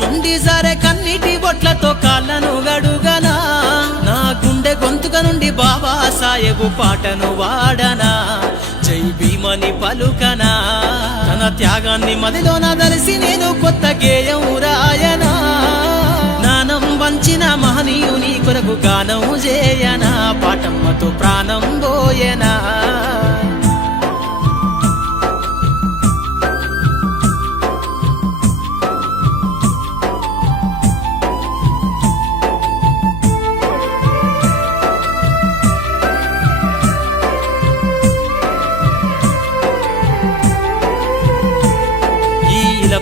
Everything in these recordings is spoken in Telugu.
నుండి సరే కన్నీటి బొట్లతో కాళ్ళను గడుగనా నా గుండె గొంతుక నుండి బాబా సాహెబు పాటను వాడనా జై భీమని పలుకనా తన త్యాగాన్ని మదిలోన దలిసి నేను కొత్త గేయం రాయనా జ్ఞానం వంచిన మహనీయుని కొరకు గానం చేయనా పాటమ్మతో ప్రాణం పోయనా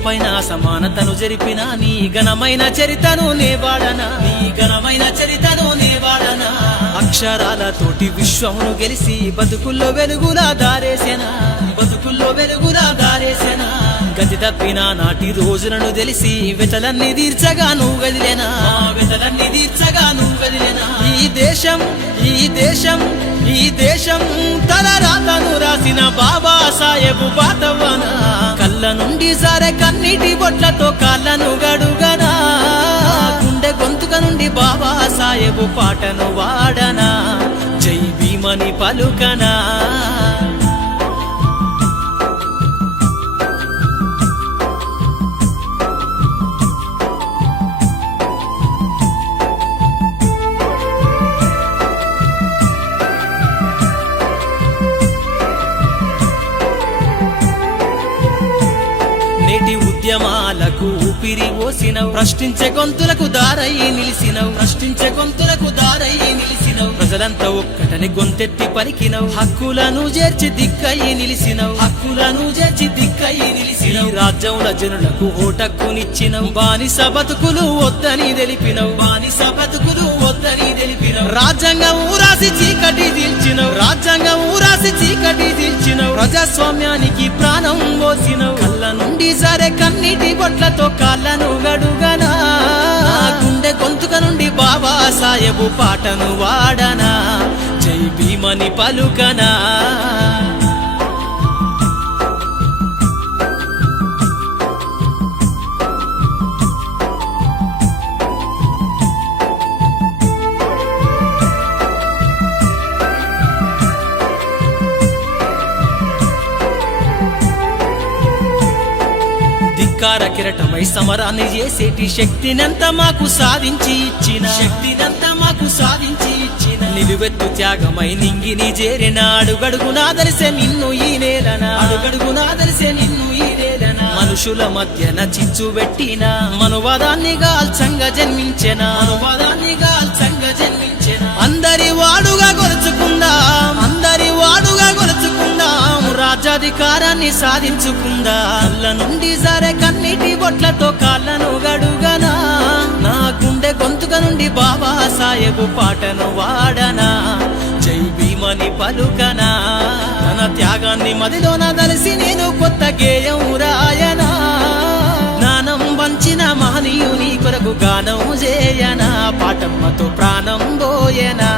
పైన సమానతను జరిపిన నీ ఘనమైన చరితను నేవాడనా నీ ఘనమైన చరితను నేవాడనా అక్షరాలతోటి విశ్వమును గెలిసి బతుకుల్లో వెలుగులా దారేసేనా బతుకుల్లో వెలుగులా దారేసేనా గతి తప్పిన నాటి రోజులను తెలిసి వెతలన్నీ తీర్చగా నువ్వు గదిలేనా వెతలన్నీ తీర్చగా నువ్వు గదిలేనా ఈ దేశం ఈ దేశం ఈ దేశం తలరాతను రాసిన బాబా సాహెబు బాతవ్వనా కళ్ళ నుండి సరే కన్నీటి బొట్లతో కాళ్ళను గడుగనా గుండె గొంతుక నుండి బాబా సాహెబు పాటను వాడనా జై భీమని పలుకనా నేటి ఉద్యమాలకు ఊపిరి ఓసినవు ప్రశ్నించే గొంతులకు దారయ్యి నిలిసినవు ప్రశ్నించే గొంతులకు దారయ్యి నిలిసినవు ప్రజలంతా ఒక్కటని గొంతెత్తి పలికినవు హక్కులను చేర్చి దిక్కయ్యి నిలిసినవు హక్కులను చేర్చి దిక్కయ్యి నిలిసినవు రాజ్యంల జనులకు ఓటక్కునిచ్చినవు బానిస బతుకులు వద్దని తెలిపినవు బానిస బతుకులు వద్దని తెలిపినవు రాజ్యాంగం ఊరాసి చీకటి తీల్చినవు రాజ్యాంగం ఊరాసి చీకటి తీల్చినవు ప్రజాస్వామ్యానికి ప్రాణం పోసినవు కళ్ళ నుండి సరే కన్నీటి బొట్లతో కాళ్ళను గడుగనా గుండె గొంతుక నుండి బాబా సాహెబు పాటను వాడనా జై భీమని పలుకనా ధిక్కార కిరటమై సమరాన్ని చేసేటి శక్తినంతా మాకు సాధించి ఇచ్చిన శక్తినంతా మాకు సాధించి ఇచ్చిన నిలువెత్తు త్యాగమై నింగిని చేరిన అడుగడుగునా దలిసే నిన్ను ఈ నేలనా అడుగడుగునా దలిసే నిన్ను ఈ నేలనా మనుషుల మధ్యన చిచ్చు పెట్టిన మనువాదాన్ని గాల్చంగా జన్మించెన మనువాదాన్ని గాల్చంగా జన్మించెన అందరి వాడుగా గొలుచుకుందాం అందరి వాడుగా గొలుచుకుందాం రాజ్యాధికారాన్ని సాధించుకుందా కళ్ళ నుండి సరే కన్నీటి బొట్లతో కాళ్ళను గడుగనా నా గుండె గొంతుక నుండి బాబా సాహెబు పాటను వాడనా జై భీమని పలుకనా తన త్యాగాన్ని మదిలోన దలిసి నేను కొత్త గేయం రాయనా జ్ఞానం వంచిన మహనీయుని కొరకు గానం చేయనా పాటమ్మతో ప్రాణం పోయనా